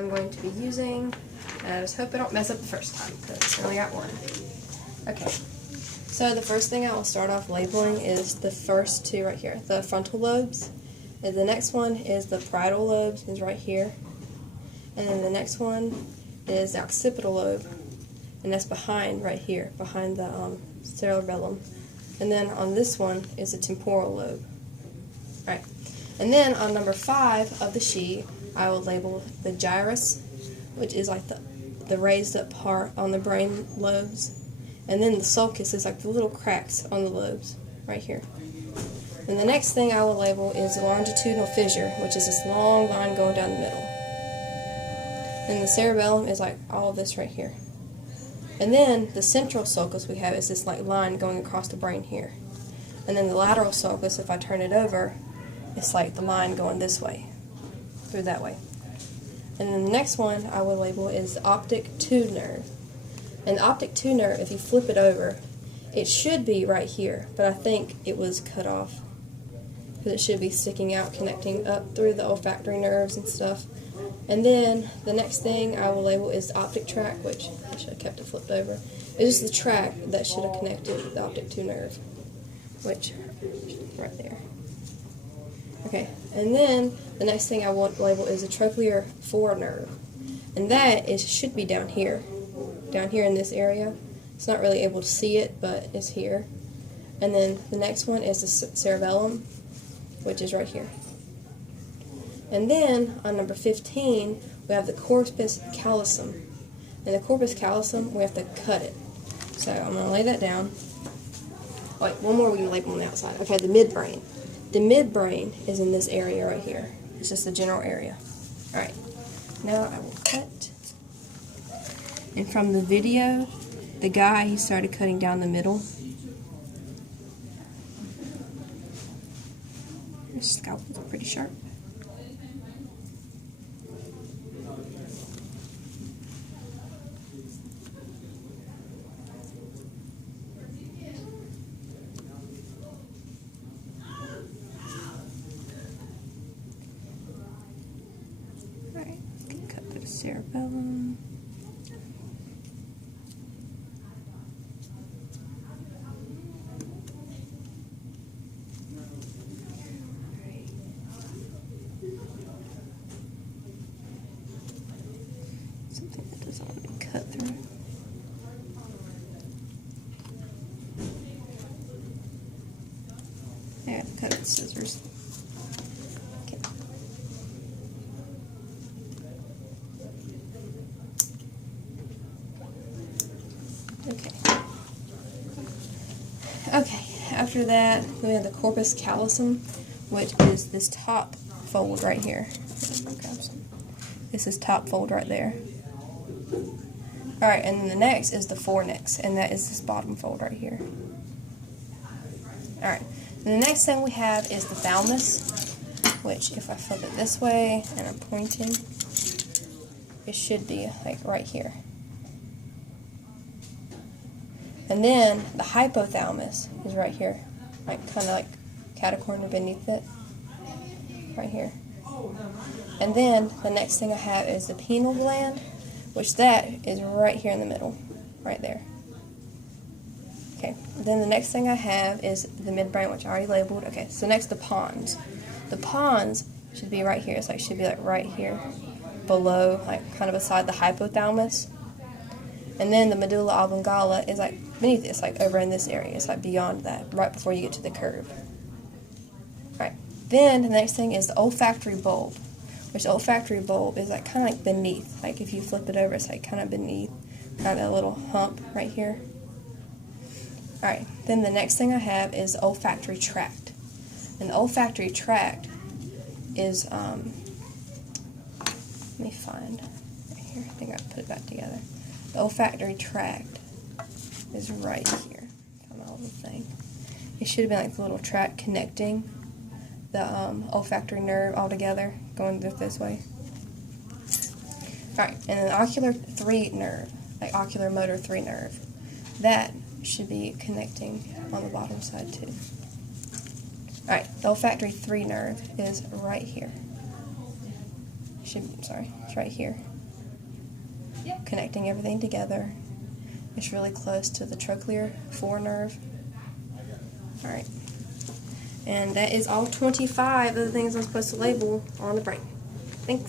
I'm going to be using, and I just hope I don't mess up the first time, because I only got one. Okay, so the first thing I will start off labeling is the first two right here, the frontal lobes. And the next one is the parietal lobes, is right here. And then the next one is the occipital lobe, and that's behind, right here, behind the cerebellum. And then on this one is the temporal lobe. Alright, and then on number 5 of the sheet, I will label the gyrus, which is like the raised up part on the brain lobes. And then the sulcus is like the little cracks on the lobes, right here. And the next thing I will label is the longitudinal fissure, which is this long line going down the middle. And the cerebellum is like all of this right here. And then the central sulcus we have is this like line going across the brain here. And then the lateral sulcus, if I turn it over, it's like the line going this way, through that way. And then the next one I will label is the optic tube nerve. And the optic tube nerve, if you flip it over, it should be right here, but I think it was cut off, because it should be sticking out, connecting up through the olfactory nerves and stuff. And then the next thing I will label is the optic tract, which I should have kept it flipped over. It's just the tract that should have connected the optic tube nerve, which right there. Okay, and then the next thing I want to label is the trochlear forenerve, and that should be down here in this area. It's not really able to see it, but it's here. And then the next one is the cerebellum, which is right here. And then on number 15, we have the corpus callosum. And the corpus callosum, we have to cut it. So I'm going to lay that down. Wait, one more we can label on the outside. Okay, the midbrain. The midbrain is in this area right here. It's just the general area. Alright, now I will cut. And from the video, the guy, he started cutting down the middle. His scalpel is pretty sharp. Alright, cut through the cerebellum. Something that doesn't want to be cut through. There, cut it with scissors. Okay. Okay, after that, we have the corpus callosum, which is this top fold right here. This is top fold right there. Alright, and then the next is the fornix, and that is this bottom fold right here. Alright, and the next thing we have is the thalamus, which if I flip it this way and I'm pointing, it should be like right here. And then the hypothalamus is right here, like kind of like catacorner beneath it, right here. And then the next thing I have is the pineal gland, which that is right here in the middle, right there. Okay, then the next thing I have is the midbrain, which I already labeled. Okay, so next the pons. The pons should be right here. It's like should be like right here, below, like kind of beside the hypothalamus. And then the medulla oblongata is like beneath it. It's like over in this area. It's like beyond that, right before you get to the curve. Alright, then the next thing is the olfactory bulb, which the olfactory bulb is like kind of like beneath. Like if you flip it over, it's like kind of beneath, kind of a little hump right here. Alright, then the next thing I have is the olfactory tract. And the olfactory tract is, let me find right here. I think I put it back together. The olfactory tract is right here. Found the whole thing. It should have been like the little tract connecting the olfactory nerve all together, going this way. Alright, and then the ocular 3 nerve, like ocular motor 3 nerve, that should be connecting on the bottom side too. Alright, the olfactory 3 nerve is right here. It's right here. connecting everything together. It's really close to the trochlear forenerve. Alright. And that is all 25 of the things I'm supposed to label on the brain.